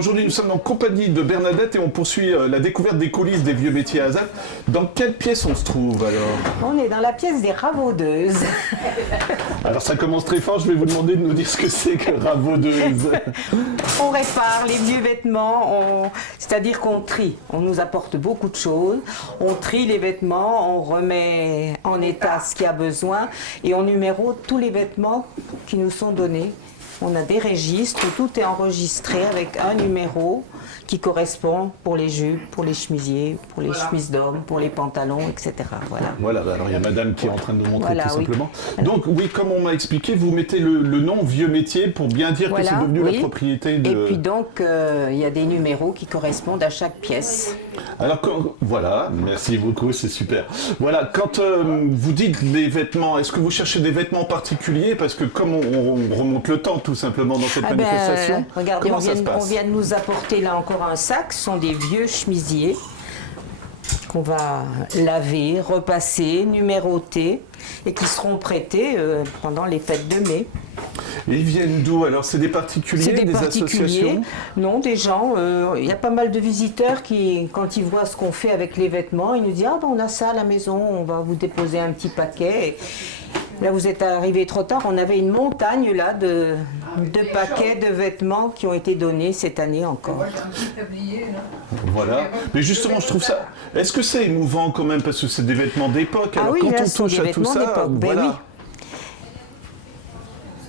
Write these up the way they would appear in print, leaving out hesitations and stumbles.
aujourd'hui nous sommes en compagnie de Bernadette et on poursuit la découverte des coulisses des vieux métiers à Zap. Dans quelle pièce on se trouve alors? On est dans la pièce des ravaudeuses. Alors ça commence très fort, je vais vous demander de nous dire ce que c'est que ravaudeuse. On répare les vieux vêtements, c'est-à-dire qu'on trie. On nous apporte beaucoup de choses. On trie les vêtements, on remet en état ce qu'il y a besoin et on numérote tous les vêtements qui nous sont donnés. On a des registres où tout est enregistré avec un numéro qui correspond pour les jupes, pour les chemisiers, pour les chemises d'hommes, pour les pantalons, etc. Voilà, alors il y a madame qui est en train de nous montrer tout oui. simplement. Donc oui, comme on m'a expliqué, vous mettez le nom vieux métier pour bien dire que c'est devenu la propriété de... Et puis donc, il y a des numéros qui correspondent à chaque pièce. Alors voilà, merci beaucoup, c'est super. Voilà, quand vous dites les vêtements, est-ce que vous cherchez des vêtements particuliers? Parce que comme on remonte le temps tout simplement dans cette manifestation, regardez, comment ça se passe? On vient de nous apporter là encore un sac, ce sont des vieux chemisiers qu'on va laver, repasser, numéroter et qui seront prêtés pendant les fêtes de mai. Et ils viennent d'où alors? C'est des particuliers, des associations? Non, des gens. Il y a pas mal de visiteurs qui, quand ils voient ce qu'on fait avec les vêtements, ils nous disent « Ah ben on a ça à la maison, on va vous déposer un petit paquet ». Là, vous êtes arrivés trop tard. On avait une montagne là de paquets de vêtements qui ont été donnés cette année encore. Voilà. Mais justement, je trouve ça... Est-ce que c'est émouvant quand même? Parce que c'est des vêtements d'époque. Alors oui, quand là, on touche à tout ça, voilà. Oui.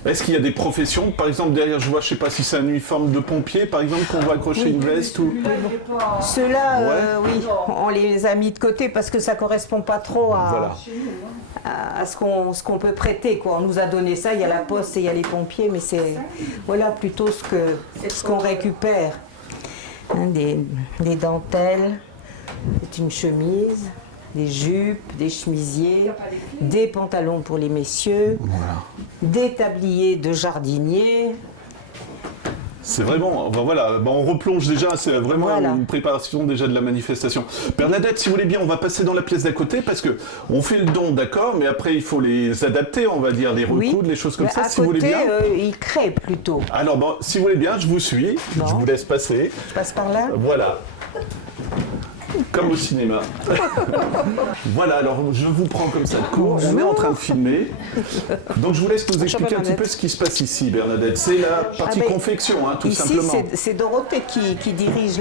Est-ce qu'il y a des professions? Par exemple, derrière, je vois, je ne sais pas si c'est un uniforme de pompier, par exemple, qu'on va accrocher une veste ou... Ceux-là, oui, on les a mis de côté parce que ça ne correspond pas trop à ce qu'on peut prêter, quoi. On nous a donné ça, il y a la poste et il y a les pompiers, mais c'est voilà, plutôt ce qu'on récupère. Hein, des dentelles, c'est une chemise, des jupes, des chemisiers, des pantalons pour les messieurs, des tabliers de jardiniers. C'est vraiment, voilà, on replonge déjà, c'est vraiment une préparation déjà de la manifestation. Bernadette, si vous voulez bien, on va passer dans la pièce d'à côté parce que on fait le don, d'accord, mais après il faut les adapter, on va dire, les recoudre, les choses comme ça, si vous voulez bien. Ils créent plutôt. Alors bon, si vous voulez bien, je vous suis, je vous laisse passer. Je passe par là. Voilà. Comme au cinéma. Voilà, alors je vous prends comme ça de court, on est en train de filmer. Donc je vous laisse nous expliquer un petit peu ce qui se passe ici, Bernadette. C'est la partie confection, tout simplement. Ici, c'est Dorothée qui dirige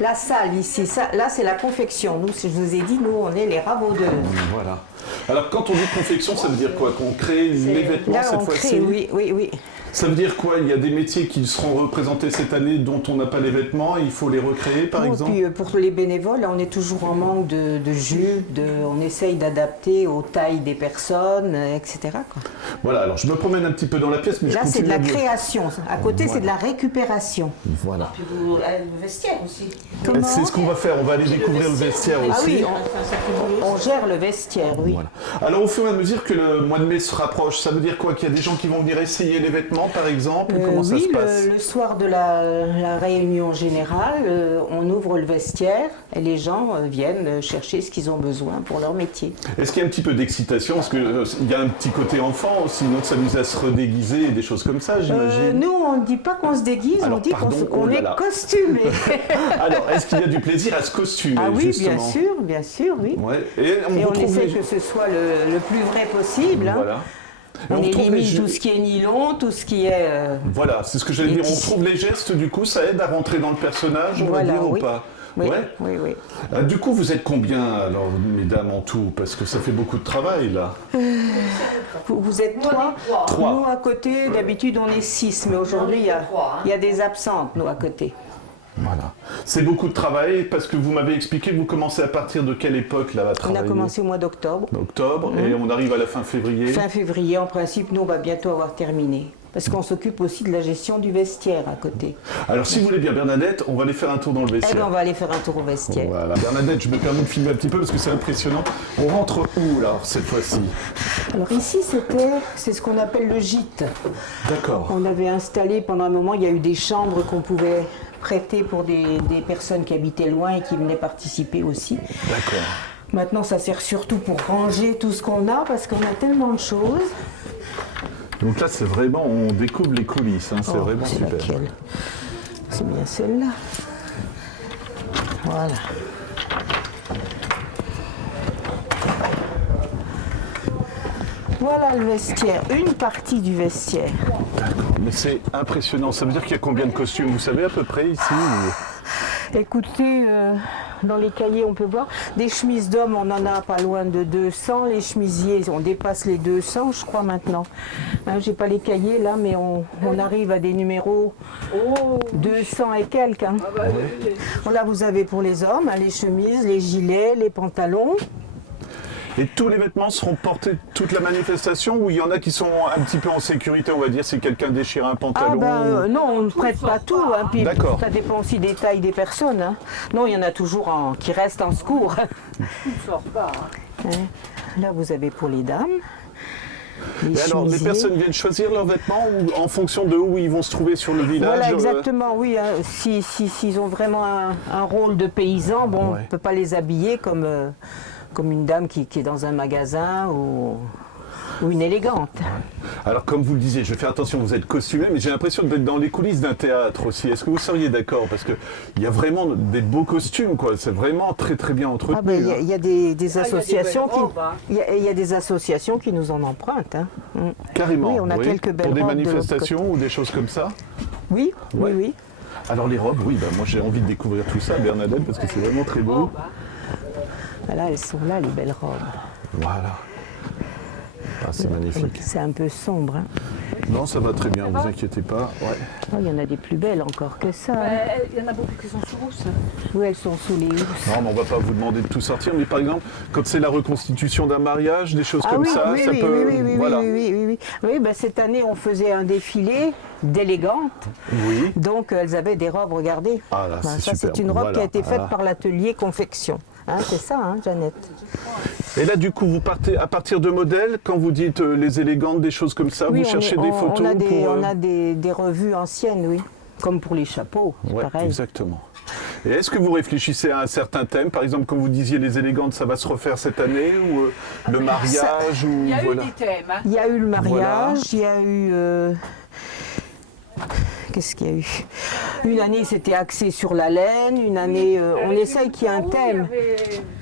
la salle ici. Là, c'est la confection. Nous, je vous ai dit, nous, on est les ravaudeuses. Voilà. Alors quand on dit confection, ça veut dire quoi? Qu'on crée les vêtements cette fois-ci? Oui. Ça veut dire quoi? Il y a des métiers qui seront représentés cette année dont on n'a pas les vêtements, il faut les recréer par exemple? Puis pour les bénévoles, là, on est toujours en manque de jupes, on essaye d'adapter aux tailles des personnes, etc. quoi. Voilà, alors je me promène un petit peu dans la pièce, mais là, c'est de la création. À côté, c'est de la récupération. Voilà. Puis le vestiaire aussi. C'est ce qu'on va faire, on va aller découvrir le vestiaire aussi. Ah oui, on gère le vestiaire, oui. Voilà. Alors au fur et à mesure que le mois de mai se rapproche, ça veut dire quoi? Qu'il y a des gens qui vont venir essayer les vêtements par exemple? Comment ça se passe? Le soir de la réunion générale, on ouvre le vestiaire et les gens viennent chercher ce qu'ils ont besoin pour leur métier. Est-ce qu'il y a un petit peu d'excitation? Parce qu'il y a un petit côté enfant, sinon ça nous a se redéguiser et des choses comme ça, j'imagine. Nous, on ne dit pas qu'on se déguise, on dit qu'on est costumé. Alors, est-ce qu'il y a du plaisir à se costumer? Ah oui, justement? bien sûr, oui. Ouais. Et on essaie que ce soit le plus vrai possible. Voilà. On élimine tout ce qui est nylon, tout ce qui est... Voilà, c'est ce que j'allais dire. On trouve les gestes, du coup, ça aide à rentrer dans le personnage, on va dire, ou pas? Oui, ouais. oui. Du coup, vous êtes combien, alors, mesdames, en tout? Parce que ça fait beaucoup de travail, là. Vous êtes trois. Nous, à côté, d'habitude, on est 6, mais aujourd'hui, il y a des absentes, nous, à côté. Voilà. C'est beaucoup de travail parce que vous m'avez expliqué, vous commencez à partir de quelle époque là à travailler? On a commencé au mois d'octobre. Et on arrive à la fin février? Fin février, en principe, nous on va bientôt avoir terminé. Parce qu'on s'occupe aussi de la gestion du vestiaire à côté. Alors si vous voulez bien Bernadette, on va aller faire un tour dans le vestiaire. Eh bien on va aller faire un tour au vestiaire. Voilà. Bernadette, je me permets de filmer un petit peu parce que c'est impressionnant. On rentre où là cette fois-ci? Alors ici c'est ce qu'on appelle le gîte. D'accord. On avait installé pendant un moment, il y a eu des chambres qu'on pouvait prêter pour des personnes qui habitaient loin et qui venaient participer aussi. D'accord. Maintenant ça sert surtout pour ranger tout ce qu'on a parce qu'on a tellement de choses. Donc là c'est vraiment, on découvre les coulisses, c'est vraiment super. Laquelle? C'est bien celle-là. Voilà. Voilà le vestiaire, une partie du vestiaire. D'accord, mais c'est impressionnant. Ça veut dire qu'il y a combien de costumes, vous savez à peu près ici Écoutez, dans les cahiers, on peut voir. Des chemises d'hommes, on en a pas loin de 200. Les chemisiers, on dépasse les 200, je crois, maintenant. Hein, j'ai pas les cahiers, là, mais on arrive à des numéros 200 et quelques. Hein. Voilà, vous avez pour les hommes, hein, les chemises, les gilets, les pantalons. Et tous les vêtements seront portés toute la manifestation ou il y en a qui sont un petit peu en sécurité, on va dire, si quelqu'un déchire un pantalon Non, on ne prête pas tout. Hein, puis D'accord. ça dépend aussi des tailles des personnes. Hein. Non, il y en a toujours qui restent en secours. Tout ne sort pas. Hein. Là, vous avez pour les dames. Et alors, les personnes viennent choisir leurs vêtements ou en fonction de où ils vont se trouver sur le village Voilà, exactement, oui. Hein. S'ils ont vraiment un rôle de paysan, bon, on ne peut pas les habiller comme une dame qui est dans un magasin ou une élégante. Alors, comme vous le disiez, je vais faire attention, vous êtes costumé, mais j'ai l'impression d'être dans les coulisses d'un théâtre aussi. Est-ce que vous seriez d'accord? Parce qu'il y a vraiment des beaux costumes, quoi. C'est vraiment très très bien entretenu. Il y a des associations il y a des associations qui nous en empruntent. Hein. Carrément. Oui, on a quelques belles pour des robes de l'autre manifestations ou des choses comme ça. Oui, Ouais. oui. Alors les robes, oui, moi j'ai envie de découvrir tout ça, Bernadette, parce que c'est vraiment très beau. Voilà, elles sont là, les belles robes. Voilà. Ah, c'est magnifique. C'est un peu sombre. Hein. Non, ça va très bien, vous inquiétez pas. Ouais. Oh, il y en a des plus belles encore que ça. Hein. Il y en a beaucoup qui sont sous rousses. Oui, elles sont sous les housses. Non, mais on va pas vous demander de tout sortir, mais par exemple, quand c'est la reconstitution d'un mariage, des choses comme ça, ça peut. Voilà. Oui, ben, cette année, on faisait un défilé d'élégantes. Oui. Donc, elles avaient des robes, regardez. Ah là, c'est ça, super. c'est une robe qui a été faite Ah. par l'atelier confection. Hein, c'est ça, hein, Jeannette. Et là, du coup, vous partez à partir de modèles, quand vous dites les élégantes, des choses comme ça, Oui, vous cherchez des photos on a des revues anciennes, oui. Comme pour les chapeaux, Ouais, pareil. exactement. Et est-ce que vous réfléchissez à un certain thème? Par exemple, quand vous disiez les élégantes, ça va se refaire cette année? Ou le mariage ou, Il y a voilà. eu des thèmes. Hein. Il y a eu le mariage, Voilà. il y a eu... Qu'est-ce qu'il y a eu? Une année, c'était axé sur la laine. Une année, on essaye qu'il y ait un thème.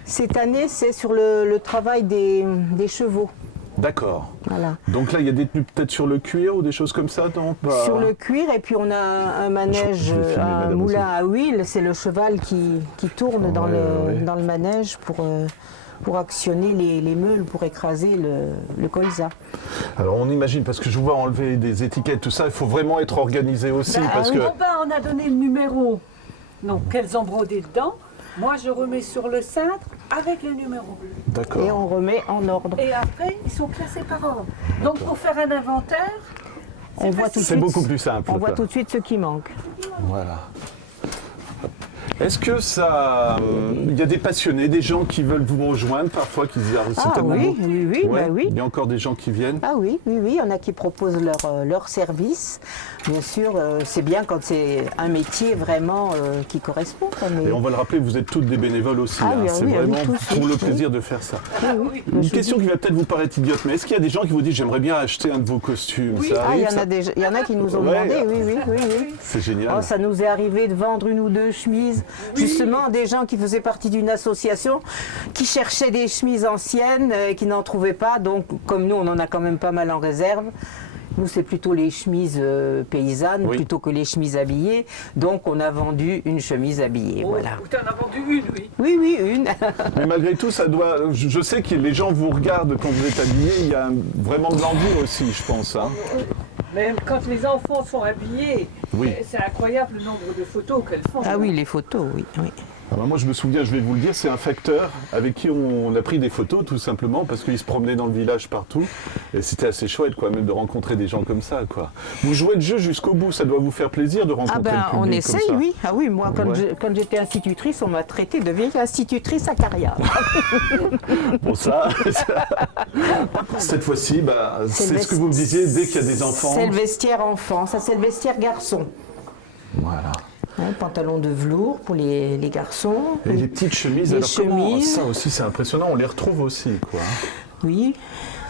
Cette année, c'est sur le travail des chevaux. D'accord. Voilà. Donc là, il y a des tenues peut-être sur le cuir ou des choses comme ça, non? Pas- Sur le cuir, et puis on a un manège, Je vais filmer, un madame, moulin à huile. C'est le cheval qui tourne dans le manège pour actionner les meules, pour écraser le colza. Alors on imagine, parce que je vous vois enlever des étiquettes, tout ça, il faut vraiment être organisé aussi, parce que... On a donné le numéro. Donc, qu'elles ont brodé dedans. Moi, je remets sur le cintre avec le numéro. Et D'accord. on remet en ordre. Et après, ils sont classés par ordre. Donc, pour faire un inventaire, On voit tout de C'est suite, beaucoup plus simple. on voit quoi. tout de suite ce qui manque. Voilà. Est-ce que ça... Il y a des passionnés, des gens qui veulent vous rejoindre parfois, qui disent... c'est Ah tellement oui, beau. oui, Ouais, bah oui. Il y a encore des gens qui viennent. Ah oui, oui, oui, il y en a qui proposent leur service. Bien sûr, c'est bien quand c'est un métier vraiment qui correspond. quoi, mais- Et on va le rappeler, vous êtes toutes des bénévoles aussi. Ah oui, c'est oui, vraiment oui, tous, pour oui, le oui. plaisir de faire ça. oui. Une question qui va peut-être vous paraître idiote, mais est-ce qu'il y a des gens qui vous disent j'aimerais bien acheter un de vos costumes? Ça Ah, il y arrive, en a ça il y en a qui nous ont Ouais. demandé, oui, oui, oui, oui. C'est génial. Oh, ça nous est arrivé de vendre une ou deux chemises. Justement, des gens qui faisaient partie d'une association qui cherchaient des chemises anciennes et qui n'en trouvaient pas. Donc, comme nous, on en a quand même pas mal en réserve. Nous, c'est plutôt les chemises paysannes Oui. plutôt que les chemises habillées. Donc, on a vendu une chemise habillée. Voilà. ou tu en as vendu une, oui. Oui, oui, une. Mais malgré tout, ça doit. Je sais que les gens vous regardent quand vous êtes habillé. Il y a vraiment de l'envie aussi, je pense. Hein. Même quand les enfants sont habillés, Oui. c'est incroyable le nombre de photos qu'elles font. Ah oui, les photos, oui. oui. Ah bah moi, je me souviens, je vais vous le dire, c'est un facteur avec qui on a pris des photos, tout simplement, parce qu'il se promenait dans le village partout. Et c'était assez chouette, quoi, même de rencontrer des gens comme ça, quoi. Vous jouez le jeu jusqu'au bout, ça doit vous faire plaisir de rencontrer Ah ben, le public on comme essaye, ça. oui. Ah oui, moi, Ouais. quand j'étais institutrice, on m'a traité de vieille institutrice à carrière. Pour ça, cette fois-ci, bah, C'est c'est le ce que vous me disiez, dès qu'il y a des enfants. C'est le vestiaire enfant, ça c'est le vestiaire garçon. Voilà. Hein, pantalon de velours pour les garçons. Et les petites chemises, Les alors comment chemises. ça aussi c'est impressionnant, on les retrouve aussi, quoi. Oui,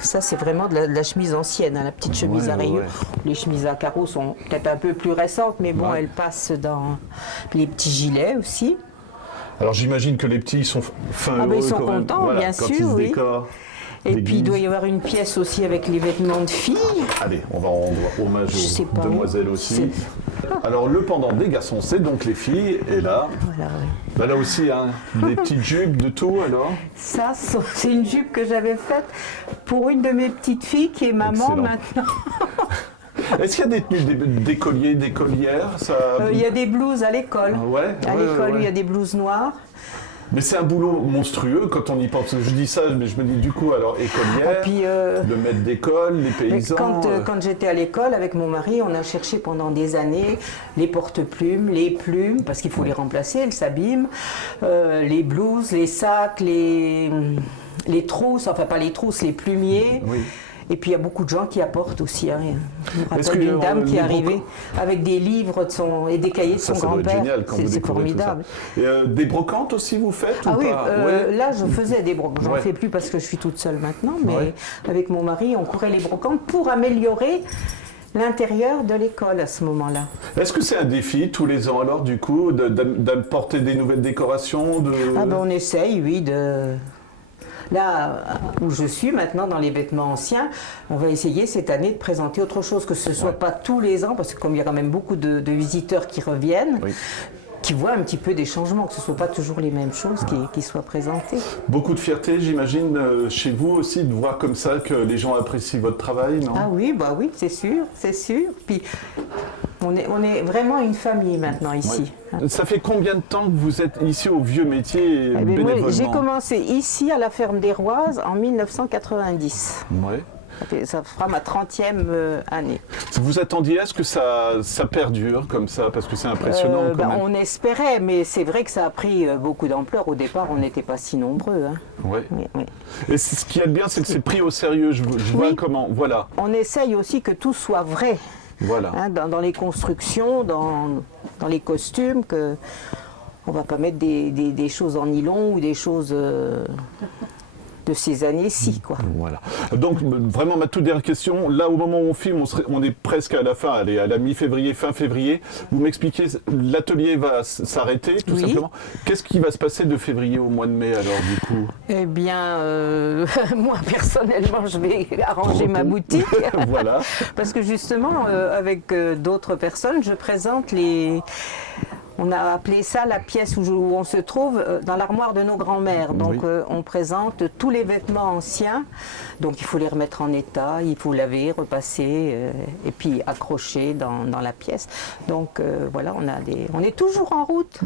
Ça, c'est vraiment de la chemise ancienne, hein, la petite chemise à rayures. Les chemises à carreaux sont peut-être un peu plus récentes, mais bon, elles passent dans les petits gilets aussi. Alors j'imagine que les petits ils sont ils sont contents, bien sûr, oui. Et puis il doit y avoir une pièce aussi avec les vêtements de filles. Allez, on va rendre hommage aux demoiselles aussi. Alors le pendant des garçons, c'est donc les filles. Et là, là aussi, hein, des petites jupes de tout alors. Ça, c'est une jupe que j'avais faite pour une de mes petites filles qui est maman maintenant. Est-ce qu'il y a des tenues d'écoliers, d'écolières? Il y a des blouses à l'école. À l'école, il y a des blouses noires. Mais c'est un boulot monstrueux quand on y pense. Je dis ça, mais je me dis du coup, alors écolière, le maître d'école, les paysans. Quand j'étais à l'école avec mon mari, on a cherché pendant des années les porte-plumes, les plumes, parce qu'il faut les remplacer, elles s'abîment, les blouses, les sacs, les trousses, enfin pas les trousses, les plumiers. Oui. Et puis il y a beaucoup de gens qui apportent aussi. Hein. Je me rappelle d'une dame qui est arrivée avec des livres et des cahiers de son grand-père. C'est formidable. Et, des brocantes aussi vous faites ou pas? Là je faisais des brocantes. J'en fais plus parce que je suis toute seule maintenant, mais avec mon mari on courait les brocantes pour améliorer l'intérieur de l'école à ce moment-là. Est-ce que c'est un défi tous les ans alors du coup d'apporter des nouvelles décorations on essaye, oui, Là où je suis maintenant dans les vêtements anciens, on va essayer cette année de présenter autre chose, que ce ne soit pas tous les ans, parce que comme il y a quand même beaucoup de visiteurs qui reviennent, qui voient un petit peu des changements, que ce ne soit pas toujours les mêmes choses qui soient présentées. Beaucoup de fierté, j'imagine, chez vous aussi, de voir comme ça que les gens apprécient votre travail, non? Ah oui, oui, c'est sûr, c'est sûr. Puis on est vraiment une famille maintenant ici. Ça fait combien de temps que vous êtes ici au vieux métier bénévolement? J'ai commencé ici à la ferme des Roises en 1990. Ça fera ma 30e année. Vous attendiez à ce que ça perdure comme ça? Parce que c'est impressionnant quand même. On espérait, mais c'est vrai que ça a pris beaucoup d'ampleur. Au départ, on n'était pas si nombreux. Hein. Oui. Et ce qui est bien, c'est que c'est pris au sérieux. Je vois comment. Voilà. On essaye aussi que tout soit vrai. Voilà. Hein, dans les constructions, dans les costumes, on ne va pas mettre des choses en nylon ou des choses de ces années-ci, quoi. Voilà. Donc, vraiment, ma toute dernière question, là, au moment où on filme, on est presque à la fin, allez, à la mi-février, fin février. Vous m'expliquez, l'atelier va s'arrêter, tout simplement. Qu'est-ce qui va se passer de février au mois de mai, alors, du coup? Eh bien, moi, personnellement, je vais arranger ma boutique. Voilà. Parce que, justement, avec d'autres personnes, je présente on a appelé ça la pièce où on se trouve dans l'armoire de nos grands-mères. Donc on présente tous les vêtements anciens. Donc il faut les remettre en état, il faut laver, repasser et puis accrocher dans la pièce. Donc voilà, on est toujours en route.